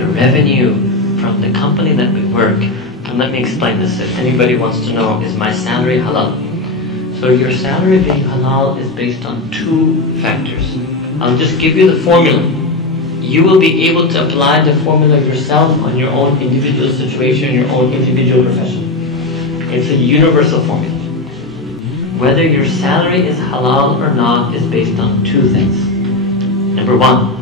the revenue from the company that we work. And let me explain this. If anybody wants to know, is my salary halal? So your salary being halal is based on two factors. I'll just give you the formula. You will be able to apply the formula yourself on your own individual situation, your own individual profession. It's a universal formula. Whether your salary is halal or not is based on two things. Number one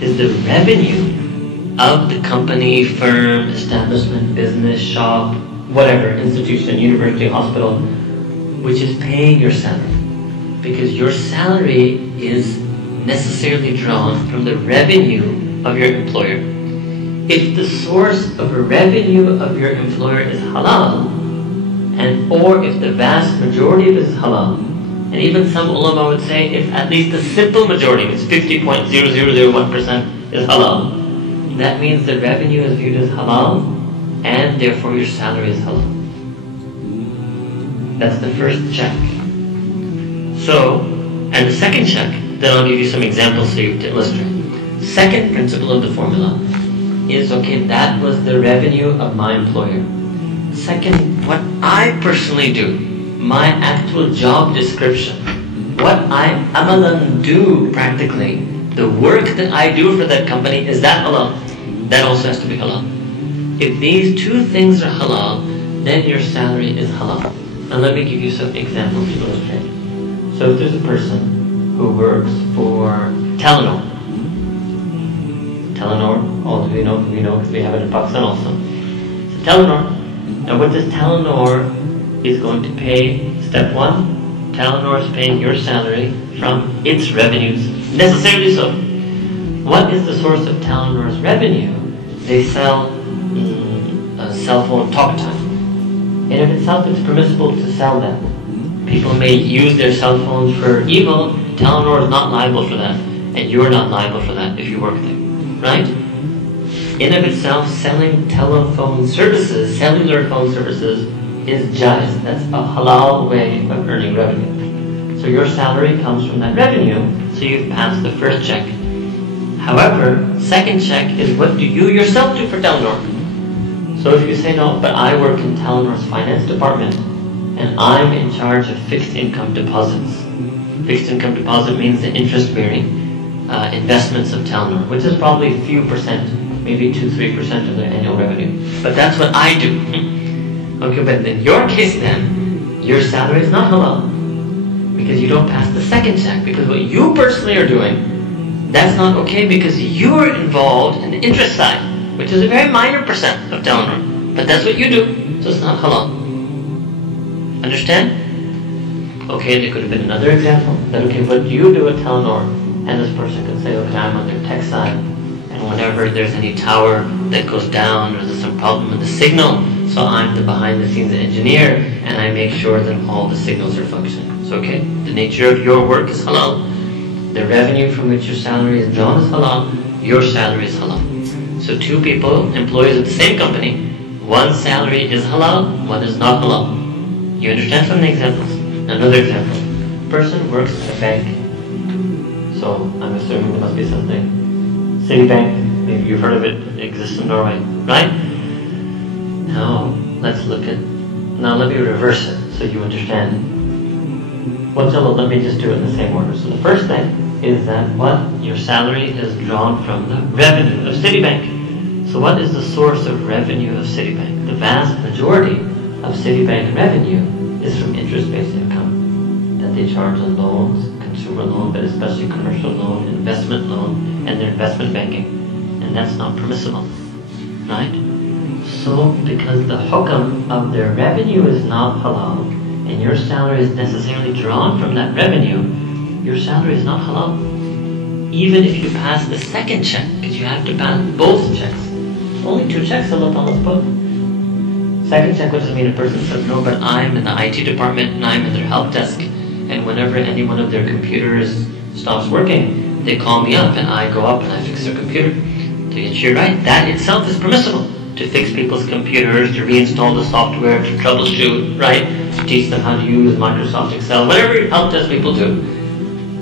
is the revenue of the company, firm, establishment, business, shop, whatever, institution, university, hospital, which is paying your salary. Because your salary is necessarily drawn from the revenue of your employer. If the source of revenue of your employer is halal, or if the vast majority of it is halal, and even some ulama would say if at least the simple majority, it's 50.0001% is halal, that means the revenue is viewed as halal, and therefore your salary is halal. That's the first check. So, and the second check, then I'll give you some examples so you to illustrate. Second principle of the formula is, okay, that was the revenue of my employer. Second, what I personally do, my actual job description, what I amalan do practically, the work that I do for that company, is that halal? That also has to be halal. If these two things are halal, then your salary is halal. Now let me give you some examples to illustrate. So if there's a person who works for Telenor, all of you know, because we have it in Pakistan also. So Telenor, now what does Telenor is going to pay? Step one, Telenor is paying your salary from its revenues, necessarily so. What is the source of Telenor's revenue? They sell cell phone talk time. And in itself it's permissible to sell them. People may use their cell phones for evil. Telenor is not liable for that, and you're not liable for that if you work there, right? In of itself, selling telephone services, cellular phone services, is jaiz. That's a halal way of earning revenue. So your salary comes from that revenue, so you've passed the first check. However, second check is, what do you yourself do for Telenor? So if you say, no, but I work in Telenor's finance department, and I'm in charge of fixed income deposits. Fixed income deposit means the interest-bearing investments of Telenor, which is probably a few percent, maybe 2-3% of their annual revenue. But that's what I do. Okay, but in your case then, your salary is not halal, because you don't pass the second check, because what you personally are doing, that's not okay, because you're involved in the interest side, which is a very minor percent of Telenor. But that's what you do, so it's not halal. Understand? Okay, there could have been another example, that okay, what you do at Telenor, and this person could say, okay, I'm on their tech side, and whenever there's any tower that goes down, or there's some problem with the signal, so I'm the behind-the-scenes engineer, and I make sure that all the signals are functioning. So okay, the nature of your work is halal. The revenue from which your salary is drawn is halal. Your salary is halal. So two people, employees of the same company, one salary is halal, one is not halal. You understand from the examples? Another example. Person works at a bank. So I'm assuming there must be something. Citibank, maybe you've heard of it, exists in Norway, right? Now, let's look at, now let me reverse it so you understand. Well, let me just do it in the same order. So the first thing is that what? Your salary is drawn from the revenue of Citibank. So what is the source of revenue of Citibank? The vast majority of Citibank revenue is from interest-based income that they charge on loans, consumer loan, but especially commercial loan, investment loan, and their investment banking. And that's not permissible, right? So because the hukam of their revenue is not halal, and your salary is necessarily drawn from that revenue, your salary is not halal. Even if you pass the second check, because you have to pass both checks. Only two checks Allah Ta'ala's put. Second check, what does it mean? A person says, no, but I'm in the IT department and I'm in their help desk, and whenever any one of their computers stops working, they call me up and I go up and I fix their computer. To get you right, that itself is permissible. To fix people's computers, to reinstall the software, to troubleshoot, right? To teach them how to use Microsoft Excel, whatever help desk people do.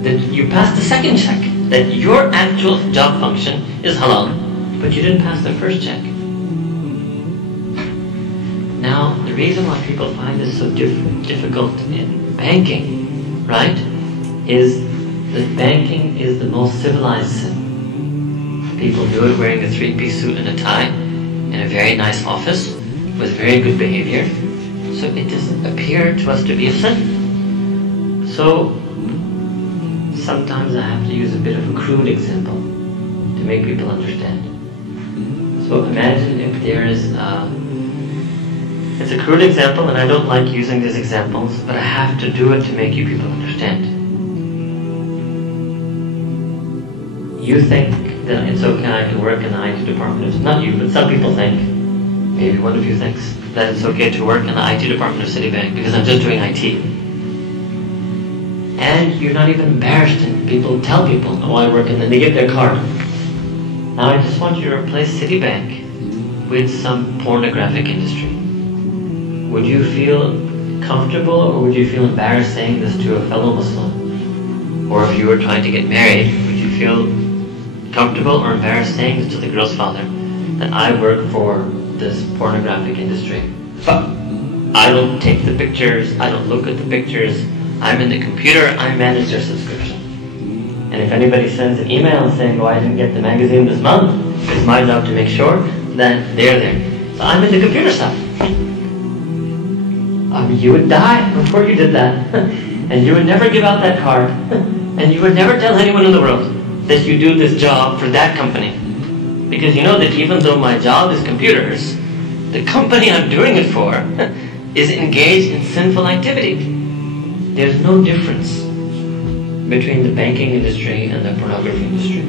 That you pass the second check, that your actual job function is halal. but you didn't pass the first check. Now, the reason why people find this so difficult in banking, right, is that banking is the most civilized sin. People do it wearing a three-piece suit and a tie in a very nice office with very good behavior. So it doesn't appear to us to be a sin. So sometimes I have to use a bit of a crude example to make people understand. So imagine if there is, it's a crude example and I don't like using these examples, but I have to do it to make you people understand. You think that it's okay to work in the IT department, not you, but some people think, maybe one of you thinks, that it's okay to work in the IT department of Citibank because I'm just doing IT. And you're not even embarrassed and people tell people, oh, I work in, and they give their card. Now I just want you to replace Citibank with some pornographic industry. Would you feel comfortable or would you feel embarrassed saying this to a fellow Muslim? Or if you were trying to get married, would you feel comfortable or embarrassed saying this to the girl's father, that I work for this pornographic industry, but I don't take the pictures, I don't look at the pictures, I'm in the computer, I manage their subscription. And if anybody sends an email saying, oh, I didn't get the magazine this month, it's my job to make sure that they're there. So I'm in the computer stuff. You would die before you did that. And you would never give out that card. And you would never tell anyone in the world that you do this job for that company. Because you know that even though my job is computers, the company I'm doing it for is engaged in sinful activity. There's no difference between the banking industry and the pornography industry.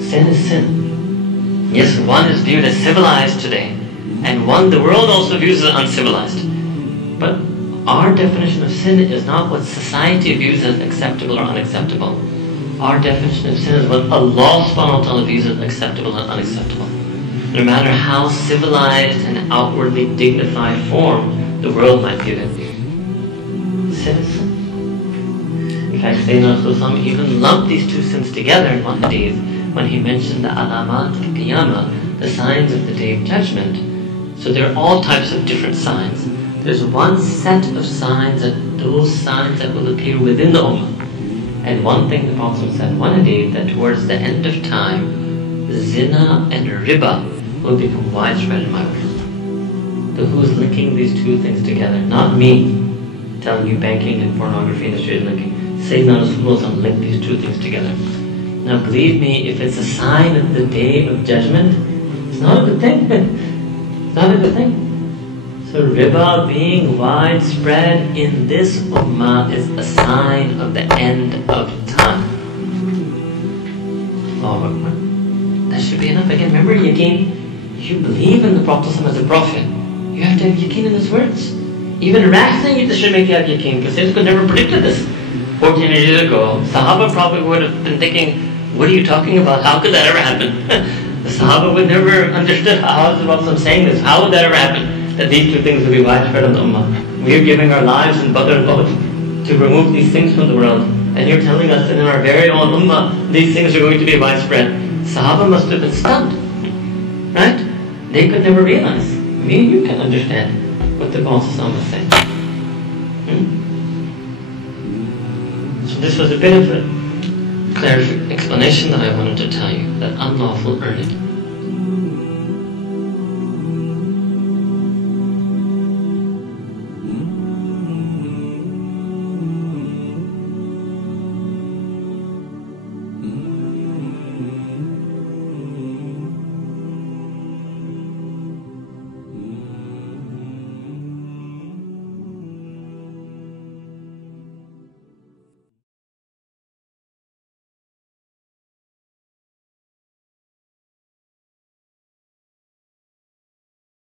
Sin is sin. Yes, one is viewed as civilized today, and one the world also views as uncivilized. But our definition of sin is not what society views as acceptable or unacceptable. Our definition of sin is what Allah subhanahu wa ta'ala views as acceptable and unacceptable. No matter how civilized and outwardly dignified form the world might give it. Sin is sin. In fact, Sayyidina Rasulullah even lumped these two sins together in one hadith when he mentioned the alamat al-qiyamah, the signs of the Day of Judgment. So there are all types of different signs. There's one set of signs, and those signs that will appear within the ummah. And one thing the Prophet said in one hadith, that towards the end of time, zina and riba will become widespread in my world. So who's linking these two things together? Not me telling you banking and pornography industry is linking. Sayyidina Rasulullah linked these two things together. Now believe me, if it's a sign of the Day of Judgment, it's not a good thing. It's not a good thing. So riba being widespread in this ummah is a sign of the end of time. Allahu Akbar. That should be enough. Again, remember yaqeen. You believe in the Prophet as a prophet. You have to have yaqeen in his words. Even a rash thing should make you have yaqeen, because they could never predicted this. 14 years ago, Sahaba probably would have been thinking, what are you talking about? How could that ever happen? The Sahaba would never understood how is the Prophet saying this. How would that ever happen? That these two things will be widespread in the ummah. We are giving our lives in Badr and Uhud to remove these things from the world. And you're telling us that in our very own ummah, these things are going to be widespread. Sahaba must have been stunned. Right? They could never realize. Me and you can understand what the Prophet was saying. So this was a bit of a clear explanation that I wanted to tell you, that unlawful earning